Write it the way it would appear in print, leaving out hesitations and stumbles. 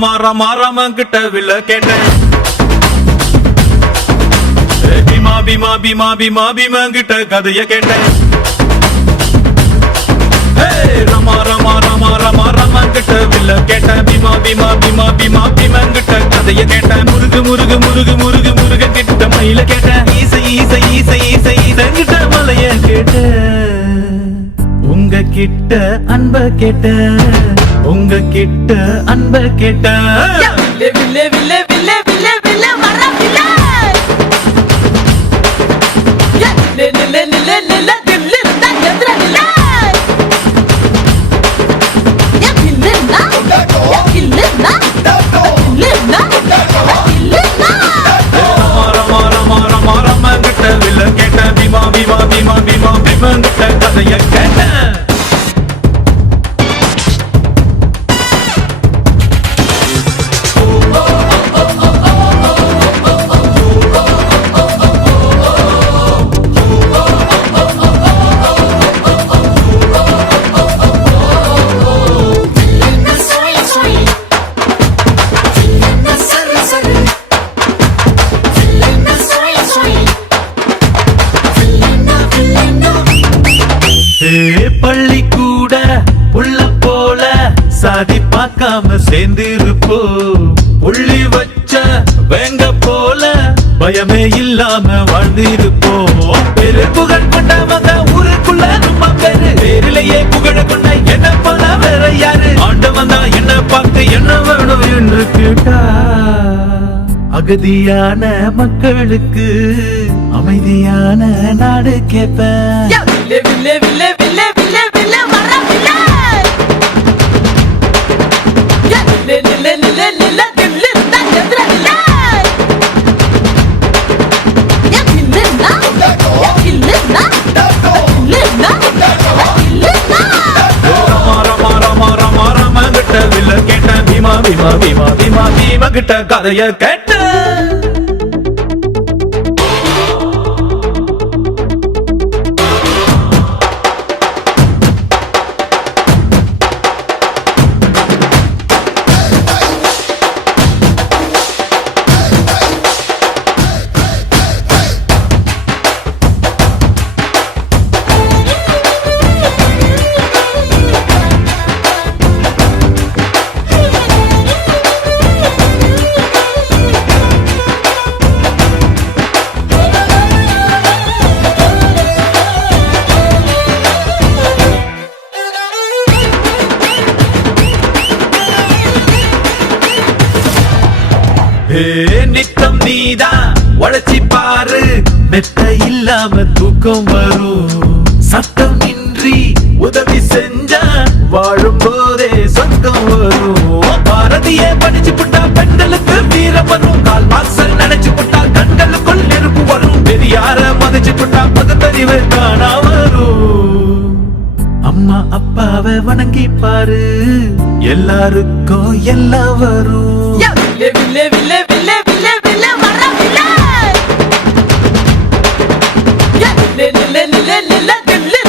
ரமா கிட்ட வில்ல கேட்டேன். பீமா கிட்ட கதைய கேட்டேன். ரமா கிட்ட வில்ல கேட்டேன். பீமா கிட்ட கதைய கேட்டேன். முருகு கிட்ட மயில கேட்டேன். ஈச கிட்ட மலைய கேட்டேன். உங்க கிட்ட அன்ப கேட்டேன். உங்க கிட்ட அன்ப கேட்டேன். பீமா கிட்ட கதைய கேட்டேன். பள்ளி கூட உள்ள போல சாதி பார்க்காம சேர்ந்திருப்போ. புள்ளி வச்ச வேங்க போல பயமே இல்லாம வாழ்ந்திருப்போம். பெரு புகழ் கொண்டவங்க ஊருக்குள்ள நம்ம பேரு. பேரிலேயே புகழ கொண்ட என்ன போல வேற யாரு? ஆண்டவன் தான் என்ன பார்த்து என்ன வேணும் என்று கேட்டா. அகதியான மக்களுக்கு அமைதியான நாடு கேட்பேன். பீமா கிட்ட கதைய கேட்ட. நித்தம் நீதான் உழைச்சி பாரு. மெத்த இல்லாம தூக்கம் வரும். சத்தம் இன்றி உதவி செஞ்சா வாழும் போதே சொந்தம் வரும். பாரதிய படிச்சு புட்டா பெண்களுக்கு வீரம் வரும். கால் மாசல் நினைச்சு புட்டா கண்களுக்குள் நெருப்பு வரும். பெரியார மதிச்சு புட்டா பகுத்தறிவு காணா வரும். அம்மா அப்பாவை வணங்கி பாரு. எல்லாருக்கும் எல்லாம் வரும். Le